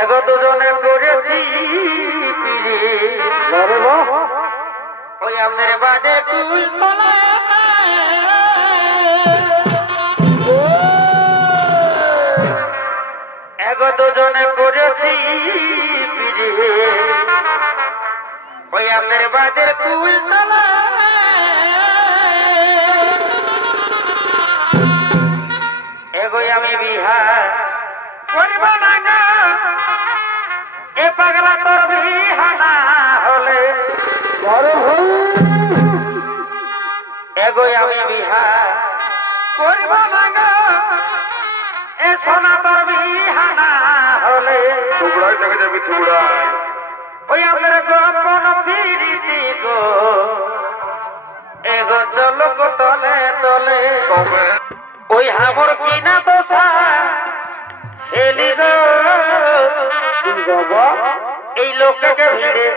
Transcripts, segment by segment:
এগো দুজনে করেছি পিড়ে ওই আমাদের বাদে তুই এগো দুজনে করেছি পিড়ে ওই আমাদের বাদের কুল তলা এগোই আমি বিহার করিব না গো এ পাগলা তোর বিহানা হলে এগোই আমি বিহার করিব না গো এ সোনা তোর বিহানা হলে টুকরাই থেকে যাবি টুকরাই ওই আমাদের গোপন ফিরিতি গো এগো চলো গো তলে তলে ওই হামর কিনা দোষা হেলি গো এই লোকটাকে ভিড়ে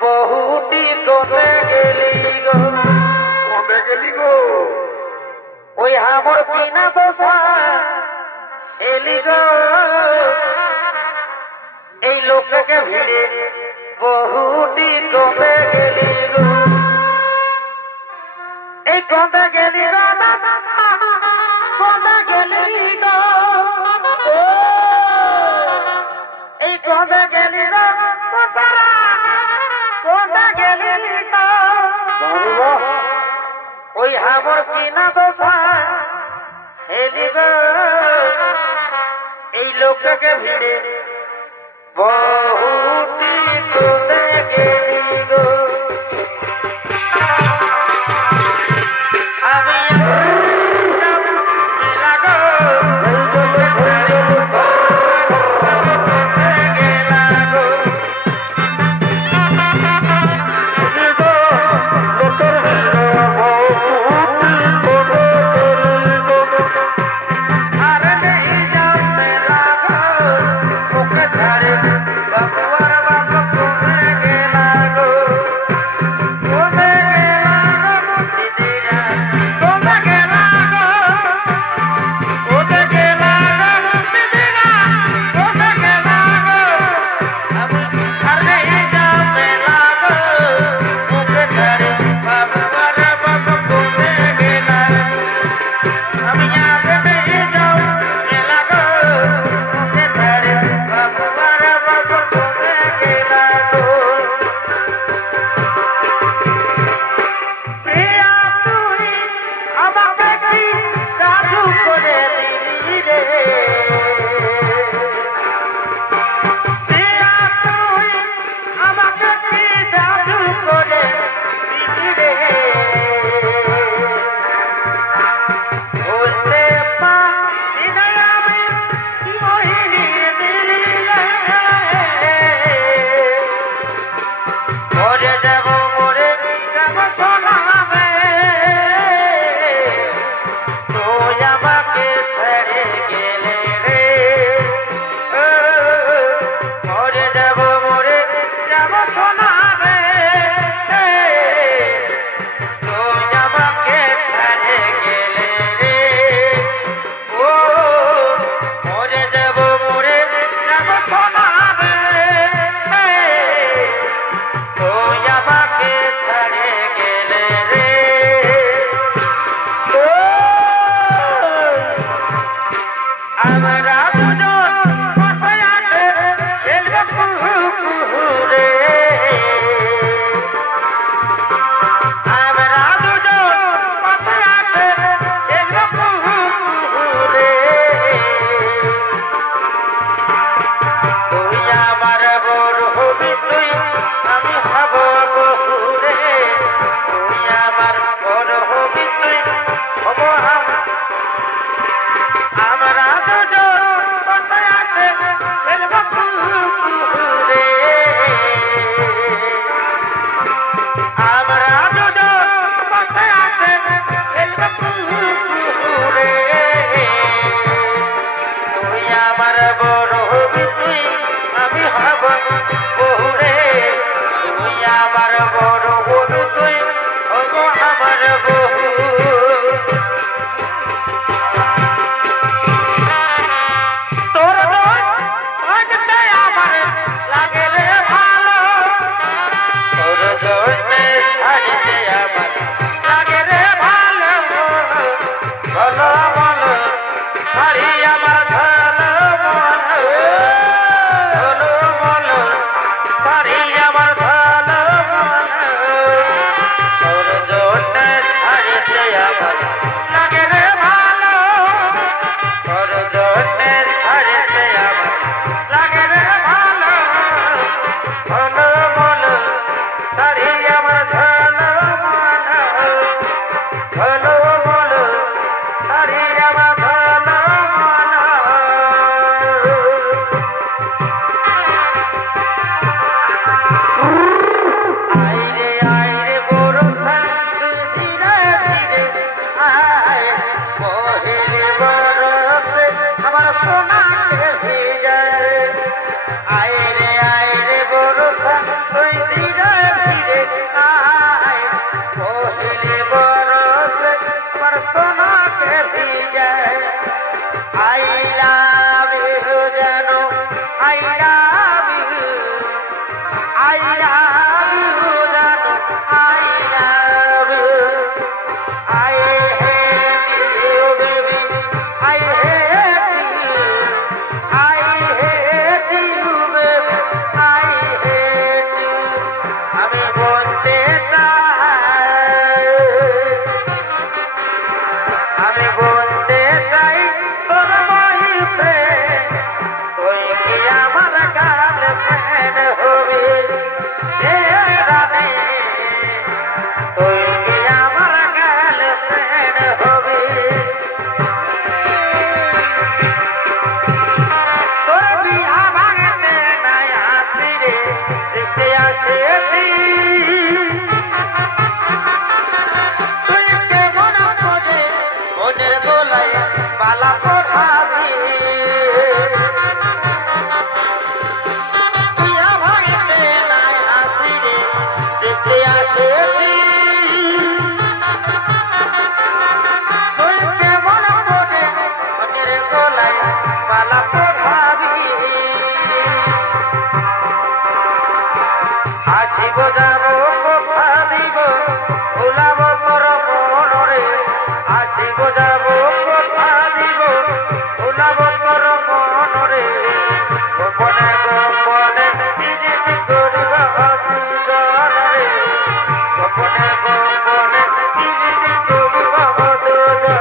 বহুটি কোতে গেলি গো ওই হামর কিনা দোষা হেলি গো এই লোকটাকে ভিড়ে বহুটি কোতে গেলি গো এই কোতে গেলি গো কোতে গেলি গো এই কোতে গেলি গো সারা কোতে গেলি গো ওই হামর কিনা দোষা হেলি গো এই লোকটাকে ভিড়ে বহুটি কোতে গেলি গো আমি তোর के ভিজায় আয় রে বরসা তুই ধীরে ধীরে আয় পহিলে বরসে আমার সোনা के ভিজায় I love you জানো I love you I love you জানো I love you I hate you baby I hate you I hate you baby I hate you আমি বলতে চাই আমি বলতে চাই তোর বয়ফ্রেন্ড তুই কি আমার গার্লফ্রেন্ড হবি এ রানী তুই কি আমার গার্লফ্রেন্ড হবি তোর বিয়া ভাঙতে নাই আসি রে দেখতে আসেছি তুই কেমন করে মনের গোলায় মালা পরাবি বিয়া ভাঙতে নাই আসি রে দেখতে আসেছি তুই কেমন করে মনের গোলায় মালা পরাবি আসিব যাব কথা দিব ভুলাব তোর মনরে আসিব যাব কথা দিব ভুলাব তোর মনরে গোপনে গোপনে বিজিতি করিব দুজনে গোপনে গোপনে বিজিতি করিব দুজনে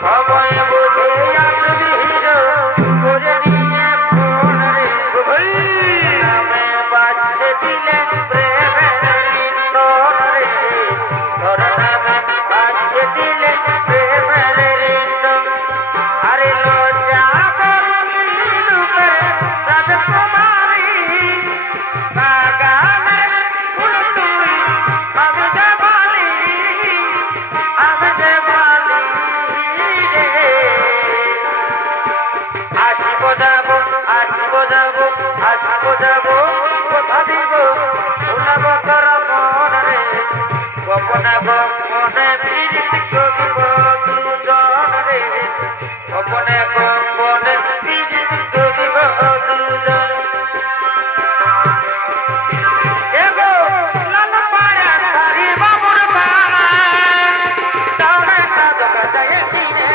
সবাই বুঝে আসবি হিরো করে নিয়ে ফোন রে ভাই নামে বাজছে দিলে প্রেমের রিংটোন রে তোর নামে বাজছে দিলে প্রেমের রিংটোন আরে লজ্জা করবি রূপে রাজকুমারী বাগানের ফুল তুই আমি যে বালি রে আসিব যাব কথা দিব ভুলাব তোর মনরে গোপনে গোপনে বিরিতি করিব দুজনে গোপনে গোপনে বিরিতি করিব দুজন এগো লাল পায়া সারি বাবুর বাই তাওরে সাদ গজায় দিনে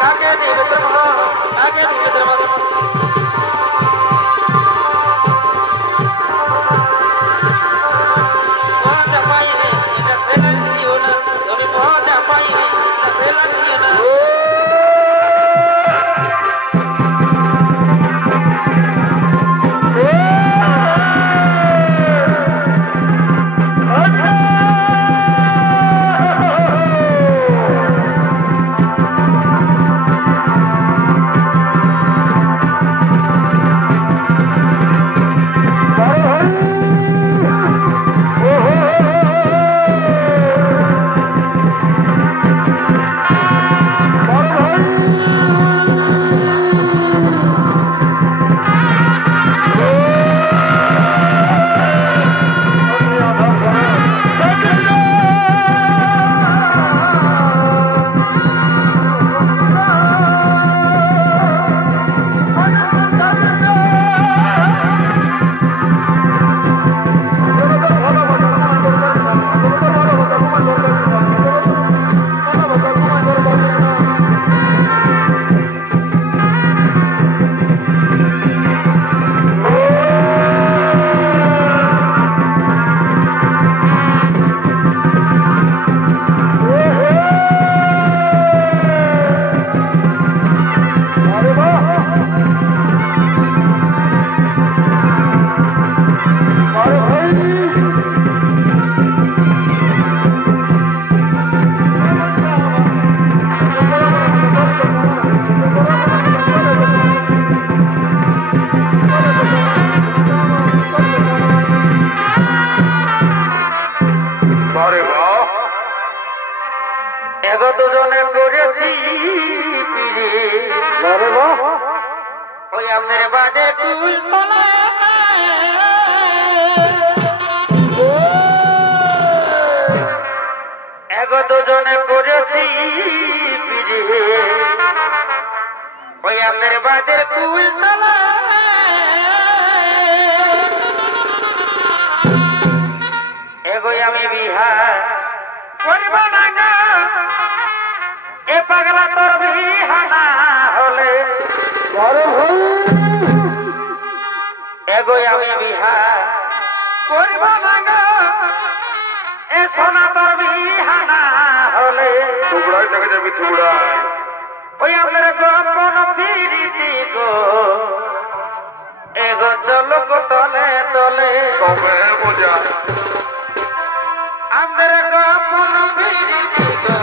কাকে দিবে তুমি কাকে দিবে তুমি ওই আমাদের বাজে তুই এগো দুজনে করেছি বিয়ে ওই আমাদের বাজের কুল তলা এগোই আমি বিহার করিব না গো এ পাগলা তোর বিহানা হলে এগোই আমি বিহার করিব না গো এ সোনা তোর বিহানা হলে টুকরায় দেখে যাবি টুকরায় ওই আমাদের গোপন ফিরিতি গো এগো চলো গো তলে তলে তবে বোঝা আমাদের গোপন ফিরিতি গো